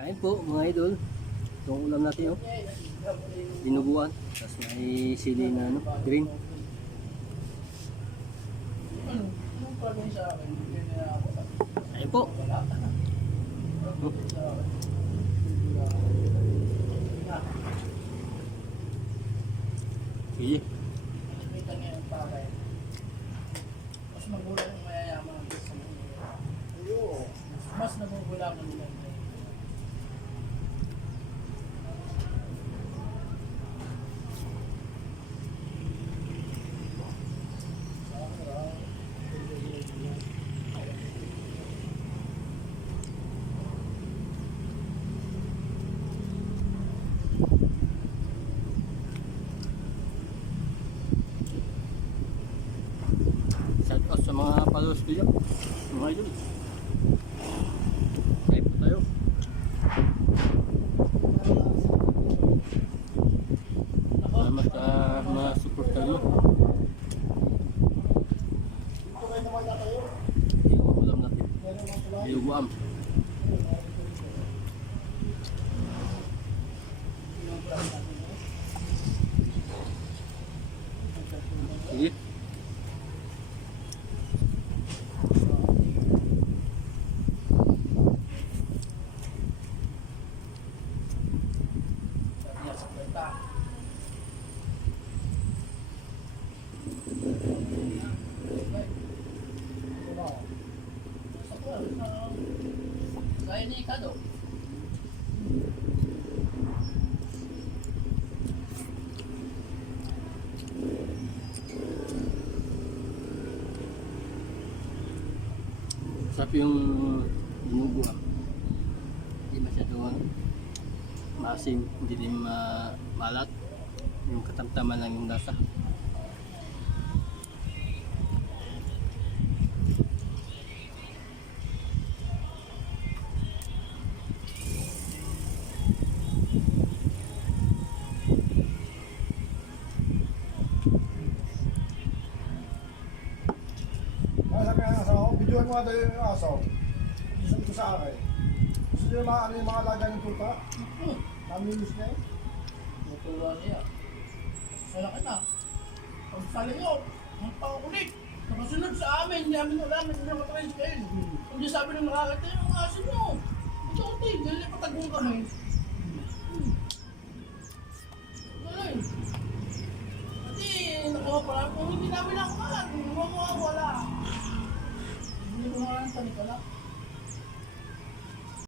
Kain po mga idol. Itong ulam natin, oh. Dinuguan. Tapos may sili na ano, green. Kain po. Sige. Mas magulang ang mayayaman ang gusto mo. Mas nagugulang ang nila. Shout out sa mga followers ko dyan. Mga idol. Kain po tayo. Salamat sa mga supporter nyo. Yung ulam natin. Dinuguan. Sige. Kaya ni Kado. Sarap yung dinuguan. Hindi masyadong maasim, hindi din malat. Yung katamtaman lang yung lasa. Nasa kaya ng asawa ko, videoan mo nga tayo yung asaw. Isang ko sa akin. Gusto niyo ano yung mga alaga ng tuta? Namilis niya yun. Naturuan niya. Malaki na. Pag sali nyo, ang pangulit. Nakasunod sa amin, hindi amin alam, hindi naman tayo scale. Hindi sabi ng nakakita yung mga asin nyo. Ito, hindi, dahil patagong kami.